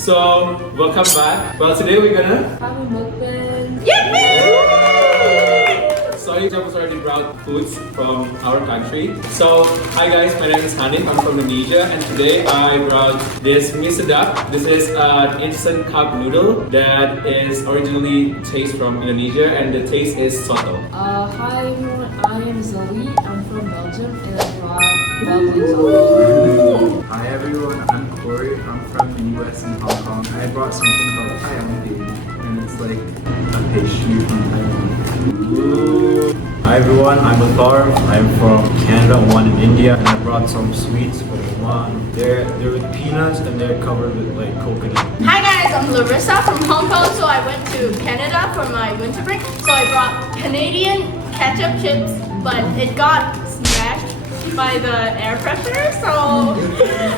So, welcome back. Well, today we're gonna have a mukbang. So, Jam already brought foods from our country. So, hi guys, my name is Hanif. I'm from Indonesia, and today I brought this mie sedap. This is an instant cup noodle that is originally taste from Indonesia, and the taste is soto. Hi everyone, I am Zoe. I'm from Belgium, and I brought bubbly soto. Hi everyone, I'm Corey. I'm from the US and Hong Kong. I brought something called Ayampi, and it's like a pastry from Thailand. Hi everyone, I'm Atharv. I'm from Canada, one in India, and I brought some sweets from Oman. They're with peanuts and they're covered with like coconut. Hi guys, I'm Larissa from Hong Kong. So I went to Canada for my winter break. So I brought Canadian ketchup chips, but it got smashed by the air pressure. So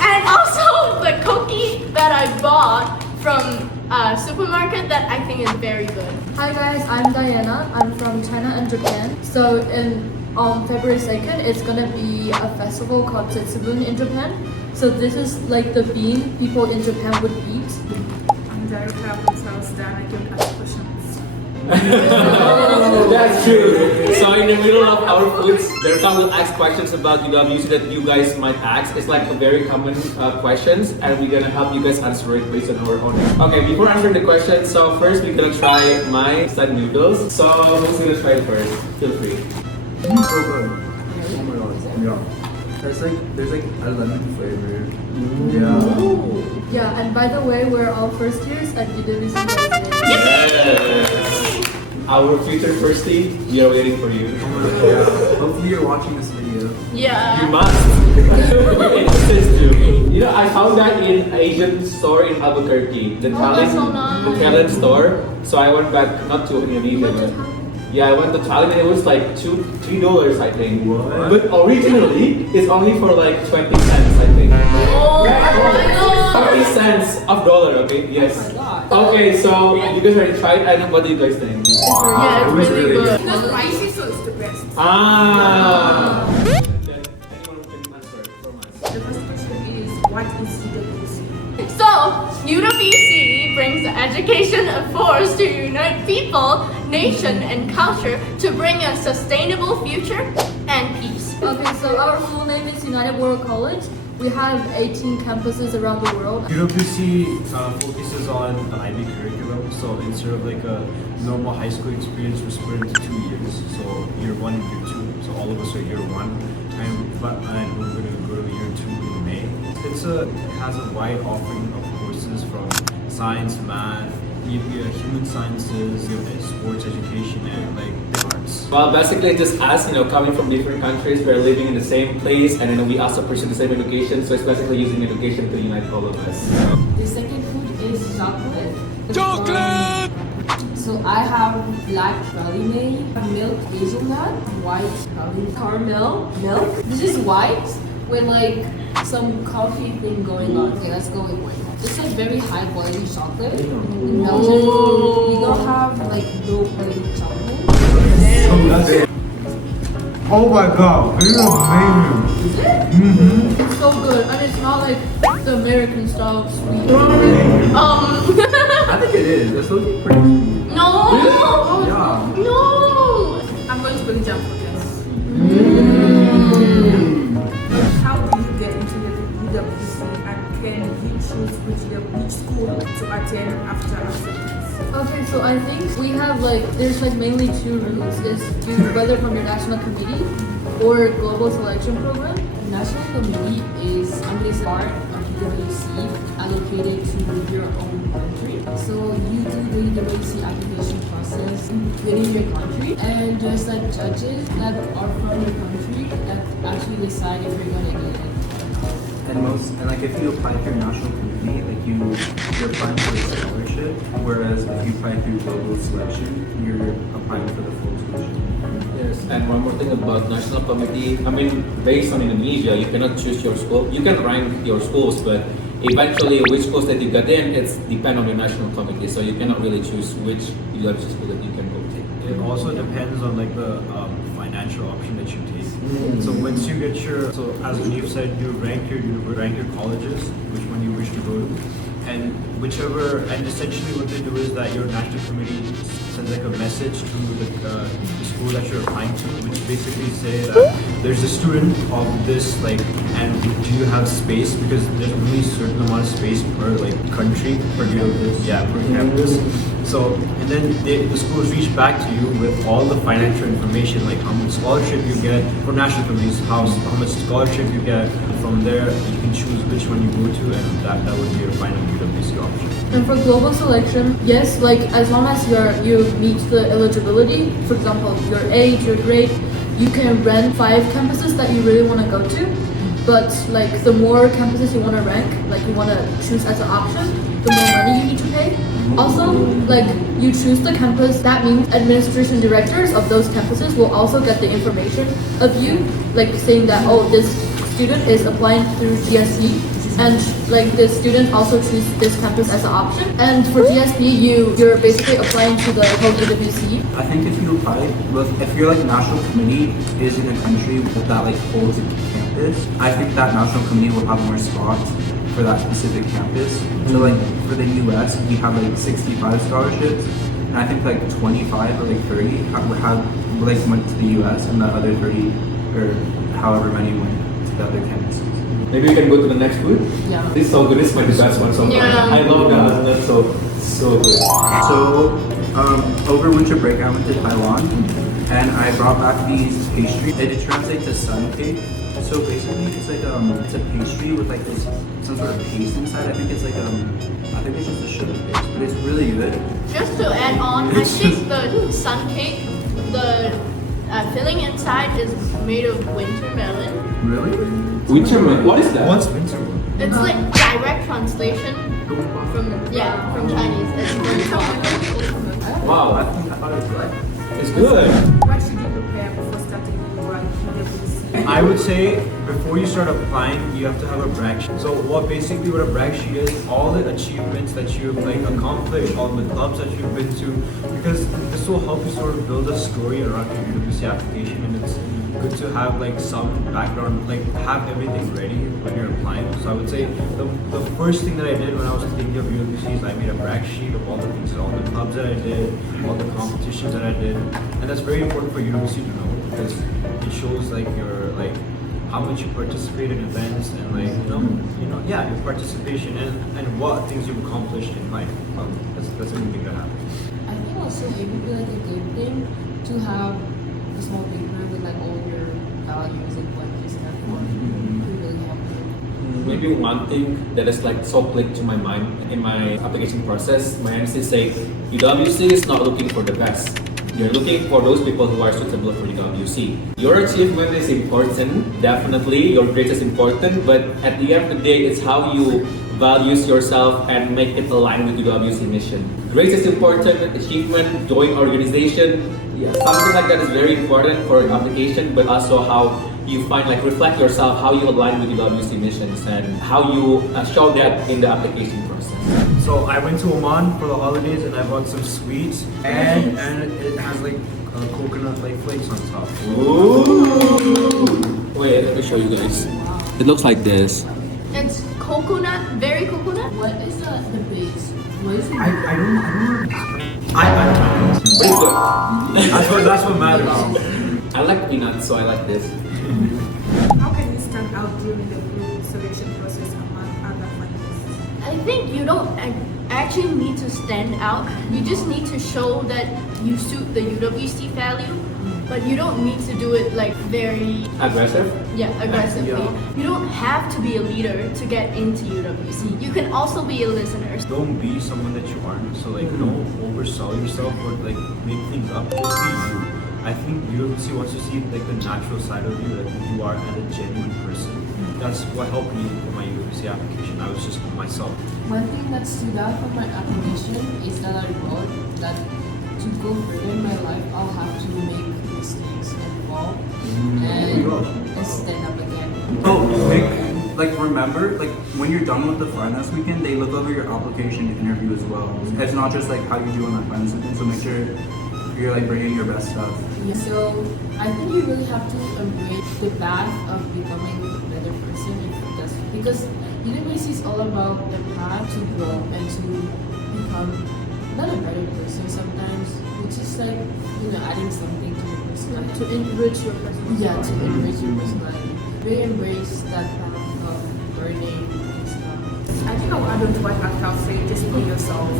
and also the cookie that I bought from a supermarket that I think is very good. Hi guys, I'm Diana. I'm from China and Japan. So on February 2nd, it's gonna be a festival called Zetsubun in Japan. So this is like the bean people in Japan would eat. I'm Daruka from South Sudan. I can ask questions. That's true. So in the middle of our foods, Daruka will ask questions about UWC that you guys might ask. It's like a very common questions, and we're gonna help you guys answer it based on our own. Okay, before answering the question, so first we're gonna try my instant noodles. So who's gonna try it first? Feel free. So good. Oh my god. Yeah. There's like a lemon flavor. Yeah. Yeah, and by the way, we're all first years at UWC USA. Yes. Our future firstie, we are waiting for you. Yeah. Hopefully you're watching this video. Yeah. You must. You insist to. You know, I found that in Asian store in Albuquerque, the that's so nice. the talent store. So I went back, not to Indonesia, but yeah, I went to Thailand and it was like $3, I think. What? But originally, it's only for like 20 cents, I think. Oh my god. 40 cents of dollar, okay? Yes. Okay, so you guys already tried, and what do you guys think? Yeah, it's It was really really good. It's spicy, so it's the best. Ah. Then anyone can answer it from us. The first question is, what is UWC? So, UWC brings education and force to unite people, nation, and culture to bring a sustainable future and peace. Okay, so our full name is United World College. We have 18 campuses around the world. UWC focuses on the IB curriculum, so instead of like a normal high school experience, we're split into 2 years. So year 1 and year 2. So all of us are year 1, and we're going to go to year 2 in May. It has a wide offering of courses from science, math, human sciences, sports education, and like the arts. Well, basically just us, coming from different countries, we're living in the same place, and then we also pursue the same education, so it's basically using education to unite all of us. The second food is chocolate. Chocolate! So I have black praline, milk hazelnut, white praline, caramel milk. This is white with like some coffee thing going on. Okay, let's go with white. It's a very high quality chocolate. In Belgium, we don't have like low quality chocolate. Oh my god, this is amazing. Is it? Mm-hmm. It's so good, and it's not like the American style sweet. I think it is. It's looking pretty sweet. No! Yeah. No! I'm going to bring jam for this. How do you get into the UWC, and can you choose which school to attend after acceptance? Okay, so I think we have there's mainly 2 routes. Is whether from your national committee or global selection program. National committee is part of UWC allocated to your own country. So you do the UWC application process within your country, and there's judges that are from your country that actually decide if you're gonna get it. And if you apply through national committee, you're applying for a scholarship, whereas if you apply through global selection, you're applying for the full tuition. Yes, and one more thing about national committee. Based on Indonesia, you cannot choose your school. You can rank your schools, but eventually which schools that you get in, it's depend on your national committee. So you cannot really choose which UWC school that you can go to. It also depends on the financial option that you take. So once you get as Neve said, you rank your colleges, which one you wish to go to, and essentially what they do is that your national committee sends like a message to the school that you're applying to, which basically say that there's a student of this and do you have space, because there's only a certain amount of space per country per campus. Yeah, per campus. So and then the schools reach back to you with all the financial information, like how much scholarship you get for national committees, how much scholarship you get. From there, you can choose which one you go to, and that would be your final UWC option. And for global selection, yes, as long as you meet the eligibility, for example, your age, your grade, you can rent 5 campuses that you really want to go to. But the more campuses you want to rank, you want to choose as an option, the more money you need to pay. Also, you choose the campus, that means administration directors of those campuses will also get the information of you, saying that, oh, this student is applying through GSP, and the student also choose this campus as an option. And for GSP, you're basically applying to the whole UWC. I think if you apply if your national committee is in a country that holds a campus, I think that national committee will have more spots for that specific campus. So for the US, we have 65 scholarships, and I think 25 or 30 went to the US, and the other 30 or however many went to the other campuses. Maybe we can go to the next food? Yeah. This is so good. This is my best one so far. Yeah. I love that. That's so good. So over winter break, I went to Taiwan, and I brought back these pastries. It translates to sun cake. So basically, it's it's a pastry with this some sort of paste inside. I think it's just a sugar paste, but it's really good. Just to add on, I think the sun cake, the filling inside is made of winter melon. Really? Winter melon. What is that? What's winter? It's direct translation from Chinese. It's very common. Wow, I thought it was good. it's good. What should you prepare before starting your UWC? I would say before you start applying, you have to have a brag sheet. So what a brag sheet is, all the achievements that you've accomplished, all the clubs that you've been to, because this will help you sort of build a story around your UWC application, and it's good to have some background, have everything ready when you're applying. So I would say the first thing that I did when I was thinking of UWC is I made a brag sheet of all the things, all the clubs that I did, all the competitions that I did, and that's very important for UWC to know, because it shows your how much you participate in events, and your participation and what things you've accomplished in life. That's a good thing to have. I think also it would be a good thing to have a small paper with all your values and what you stand for. It would really help you. Maybe one thing that is so clicked to my mind in my application process, my MC say UWC is not looking for the best. You're looking for those people who are suitable for UWC. Your achievement is important, definitely. Your grades is important, but at the end of the day, it's how you values yourself and make it align with UWC mission. Grades is important, achievement, join organization. Yeah, something like that is very important for an application, but also how you reflect yourself, how you align with UWC missions, and how you show that in the application process. So I went to Oman for the holidays, and I bought some sweets, and it has coconut flakes on top. Ooh! Wait, let me show you guys. It looks like this. It's coconut, very coconut. What is the base? What is it? I don't know. I don't know. Pretty good. That's what matters. I like peanuts, so I like this. How can you stand out during the group selection process among other finalists? I think you don't actually need to stand out. You just need to show that you suit the UWC value, but you don't need to do it very Aggressive? aggressively. Yeah. You don't have to be a leader to get into UWC. You can also be a listener. Don't be someone that you aren't. So don't oversell yourself or make things up. Just be you. I think UWC wants to see the natural side of you, who you are as a genuine person. That's what helped me with my UWC application. I was just myself. One thing that stood out from my application is that I wrote that to go further in my life, I'll have to make mistakes and fall and stand up again. Remember, when you're done with the finance weekend, they look over your application and interview as well. It's not just how you do on that finance weekend, so make sure you're bringing your best stuff. Yeah. So I think you really have to embrace the path of becoming a better person because UWC is all about the path to grow and to become not a better person sometimes, which is like, adding something to your personality. To enrich your personality. Yeah, to enrich your personality. We embrace that path of learning and stuff. I think I will add on to what Atharv said, just be yourself,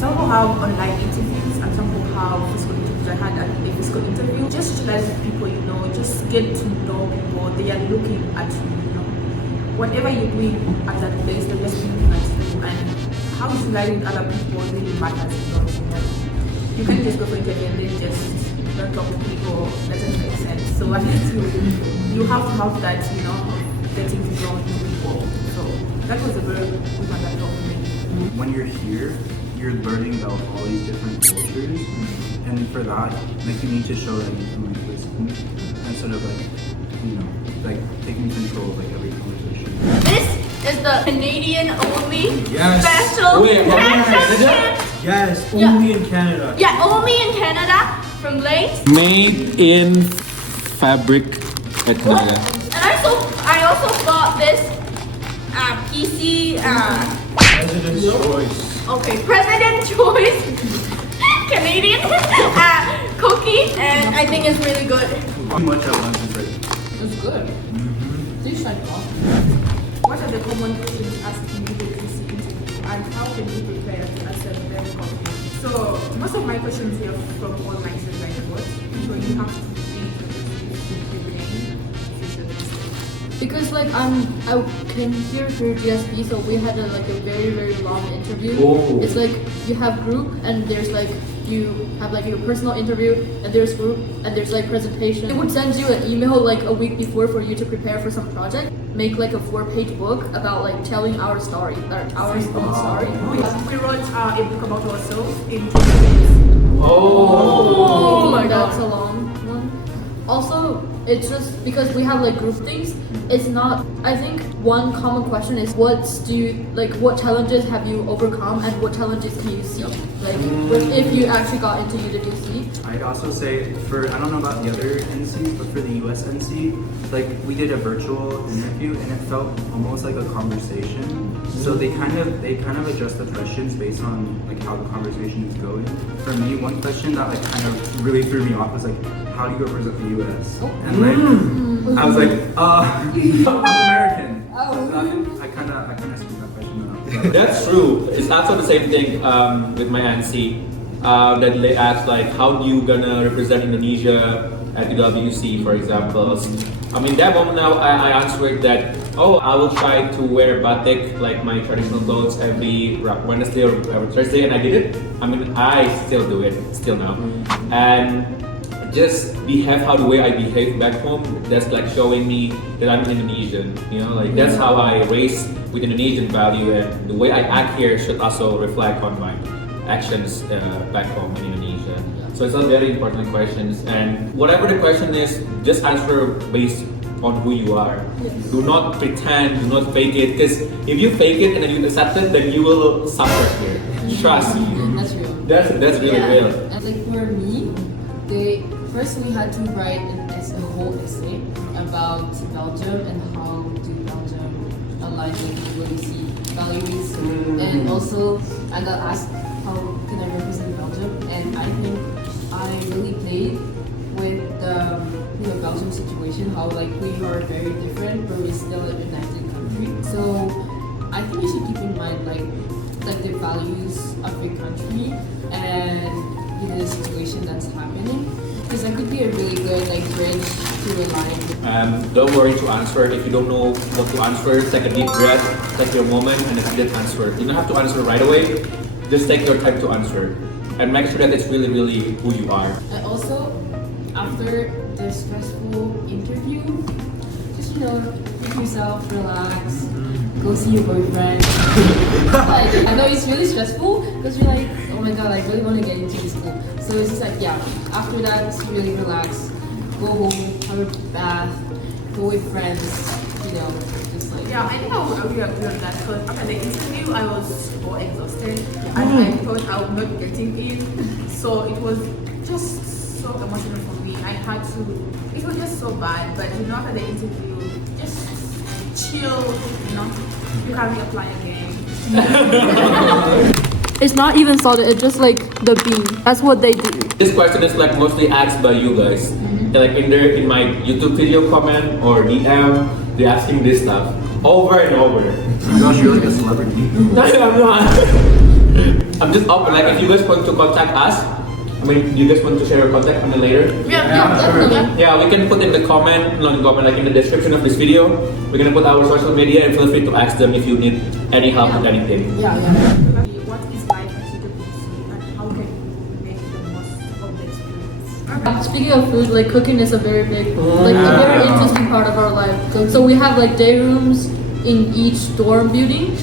Some will have online interviews and some will have physical interviews. I had a physical interview. Just utilize the people just get to know people. They are looking at you, Whatever you're doing at that place, they're just looking at you. And how you utilizing other people really matters a lot, You can't just go for interview and then just don't talk to people. Doesn't make sense. So at least you have to have that, getting to know people. So that was a very good one that helped me. When you're here, you're learning about all these different cultures, and for that, you need to show that you can listen instead of taking control of every conversation. This is the Canadian only Yes. special Wait, ketchup Canada? chips. Yes, Yeah. only in Canada. Yeah, only in Canada from Lay's. Made in fabric at Canada. And I also got this PC President's choice. okay, President Choice Canadian cookie, and I think it's really good. Too much at once is like. It's good. Tastes like coffee. What are the common questions asked in UWC interview and how can you prepare to answer them confidently? So most of my questions here from all my students I got. So you have to Because I came here for GSP, so we had a very very long interview. Oh. It's you have group and there's you have your personal interview and there's group and there's presentation. It would send you an email a week before for you to prepare for some project. Make a 4-page book about telling our story, our own story. We wrote a book about ourselves in 20 minutes. Oh. my god, that's a long one. Also, it's just because we have group things. It's not. I think one common question is what challenges have you overcome and what challenges can you see? If you actually got into UWC. I'd also say I don't know about the other NCs, but for the US NC, we did a virtual interview and it felt almost like a conversation. So they kind of adjust the questions based on how the conversation is going. For me, one question that kind of really threw me off was how do you represent the US? And I was I'm American. I kind of screwed that question up. That's true. It's also the same thing with my NC. That they asked how do you gonna represent Indonesia at UWC, for example. That moment now I answered that, I will try to wear batik, my traditional clothes, every Wednesday or every Thursday, and I did it. I still do it, still now. And just behave how the way I behave back home, that's showing me that I'm Indonesian, that's how I raise with Indonesian value, and the way I act here should also reflect on my actions back home in Indonesia. So it's a very important questions, and whatever the question is, just answer based on who you are. Do not pretend, do not fake it, because if you fake it and then you accept it, then you will suffer here. Trust me. That's real. That's really real. And for me, first we had to write a whole essay about Belgium and how to Belgium align with UWC values. And also I got asked how can I represent Belgium, and I think I really played with the Belgium situation, how we are very different but we're still a united country. So I think you should keep in mind the values of your country and the situation that's happening, because that could be a really good bridge to align. Don't worry to answer. If you don't know what to answer, take a deep breath, take your moment, and then answer. You don't have to answer right away. Just take your time to answer, and make sure that it's really, really who you are. And also, after the stressful interview, just pick yourself, relax, go see your boyfriend. I know it's really stressful because you're oh my god, I really want to get into this school. So it's just after that, just really relax, go home, have a bath, go with friends, just Yeah, I think I would agree on that because after the interview I was so exhausted and I thought I would not be getting in. So it was just so emotional for me. It was just so bad, but after the interview, just chill, you can reapply again. It's not even salted, it's just like the bean. That's what they do. This question is like mostly asked by you guys. Like in my YouTube video comment or DM, they're asking this stuff over and over. Gosh, you're like a celebrity. No, I'm not. I'm just open. Like if you guys want to contact us, I mean, you guys want to share your contact later? Yeah, Definitely. Yeah, we can put in the comment, not in the comment, like in the description of this video. We're gonna put our social media and feel free to ask them if you need any help with anything. Yeah. What is life at UWC and how can you make the most of the experience? Speaking of food, like cooking is a very big, like a very interesting part of our life. So we have like day rooms in each dorm building,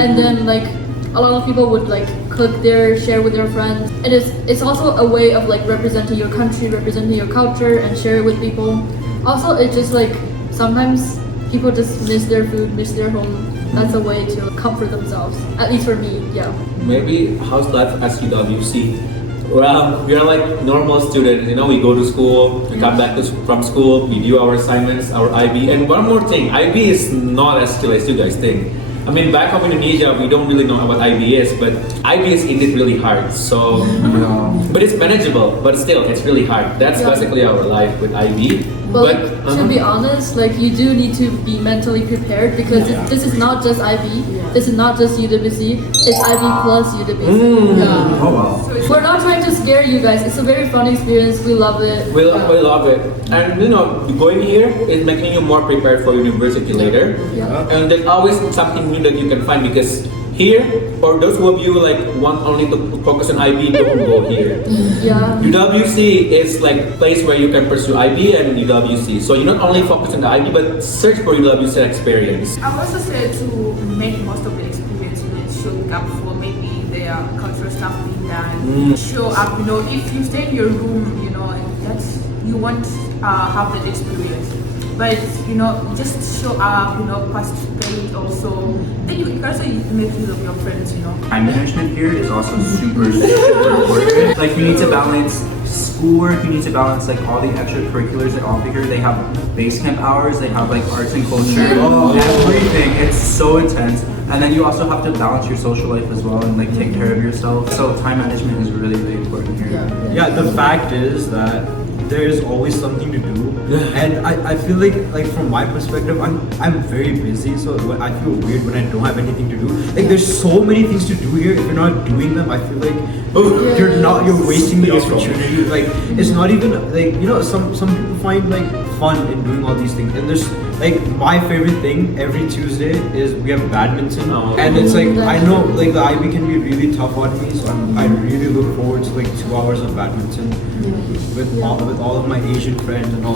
and then like a lot of people would like cook there, share with their friends. It's also a way of like representing your country, representing your culture, and share it with people. Also, it's just like sometimes people just miss their food, miss their home. That's a way to comfort themselves. At least for me, yeah. Maybe how's life at UWC? Well, we are like normal students, you know, we go to school, we come back from school, we do our assignments, our IB, and one more thing, IB is not as chill as you guys think. I mean, back home in Indonesia, we don't really know what IB is, but IB is indeed really hard, so, but it's manageable, but still, it's really hard. That's basically our life with IB. But to be honest, like you do need to be mentally prepared because this is not just IB, this is not just UWC, it's IB plus UWC. Yeah. Oh wow. We're not trying to scare you guys. It's a very fun experience. We love it. We love it. And you know, going here is making you more prepared for university later. Yeah. And there's always something new that you can find because here, for those of you like want only to focus on IB, don't go here. Yeah. UWC is like place where you can pursue IB and UWC. So you not only focus on the IB, but search for UWC experience. I would also say to make most of the experience, you know, showing up for maybe their cultural stuff being done. Show up, you know, if you stay in your room, you know, that's you won't have that experience. But you know, just show up, you know, participate also. Then you can also make use of your friends, you know. Time management here is also super important. Like you need to balance schoolwork, you need to balance like all the extracurriculars that offer here. They have base camp hours, they have like arts and culture, everything. It's so intense. And then you also have to balance your social life as well and like take care of yourself. So time management is really, really important here. Yeah, the fact is that there is always something to do, and I feel like from my perspective, I'm very busy, so I feel weird when I don't have anything to do. Like there's so many things to do here. If you're not doing them, I feel like you're wasting the opportunity. Like it's not even like, you know, some people find like fun in doing all these things, and there's like my favorite thing every Tuesday is we have badminton, and it's like I know like the IB can be really tough on me, so I really look forward to like 2 hours of badminton with all of my Asian friends and all.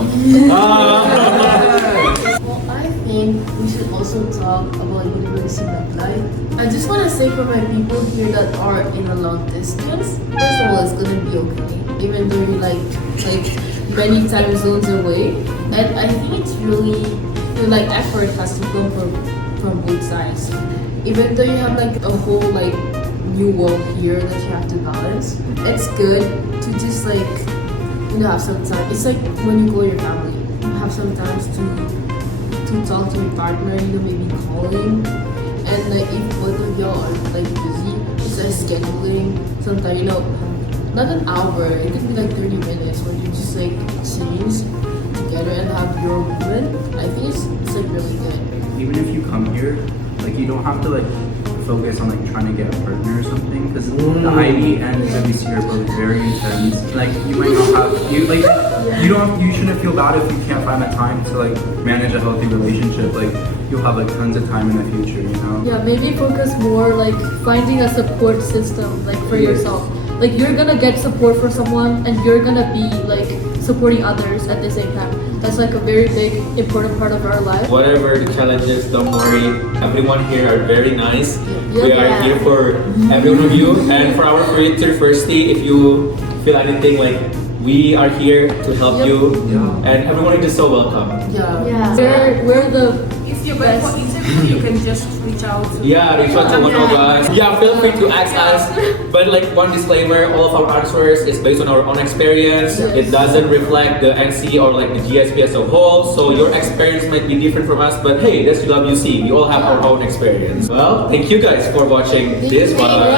Well, I think we should also talk about university life. I just want to say for my people here that are in a long distance, first of all, it's gonna be okay, even though you're like many time zones away. And I think it's really like effort has to come from both sides. Even though you have like a whole like new world here that you have to balance, it's good to just like, you know, have some time. It's like when you go with your family, you have some time to talk to your partner, you know, maybe calling. And like if both of y'all are like busy, it's like scheduling sometime, you know, not an hour, it could be like 30 minutes where you just like change together and have your movement. I think it's like really good. Even if you come here, like you don't have to like focus on like trying to get a partner or something, because the IB and UWC are both very intense. Like you might not have you shouldn't feel bad if you can't find the time to like manage a healthy relationship. Like you'll have like tons of time in the future, you know. Yeah, maybe focus more like finding a support system like for yourself. Like you're gonna get support for someone and you're gonna be like supporting others at the same time. That's like a very big important part of our life. Whatever the challenges, don't worry. Everyone here are very nice. We are here for every one of you. And for our creator, firstly, if you feel anything, like we are here to help you. And everyone is just so welcome. We're the If if you're going for interview, you can just reach out to Yeah, reach out to one of us. Yeah, feel free to ask us. But like one disclaimer, all of our answers is based on our own experience. It doesn't reflect the NC or like the GSP as a whole. So your experience might be different from us, but hey, that's UWC. We all have our own experience. Well, thank you guys for watching this one.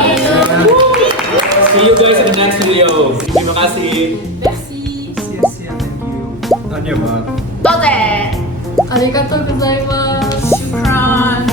See you guys in the next video. Terima kasih. Merci. Yes, yeah, thank you. Annyeong. Doze! Arigatou gozaimasu. Shukran.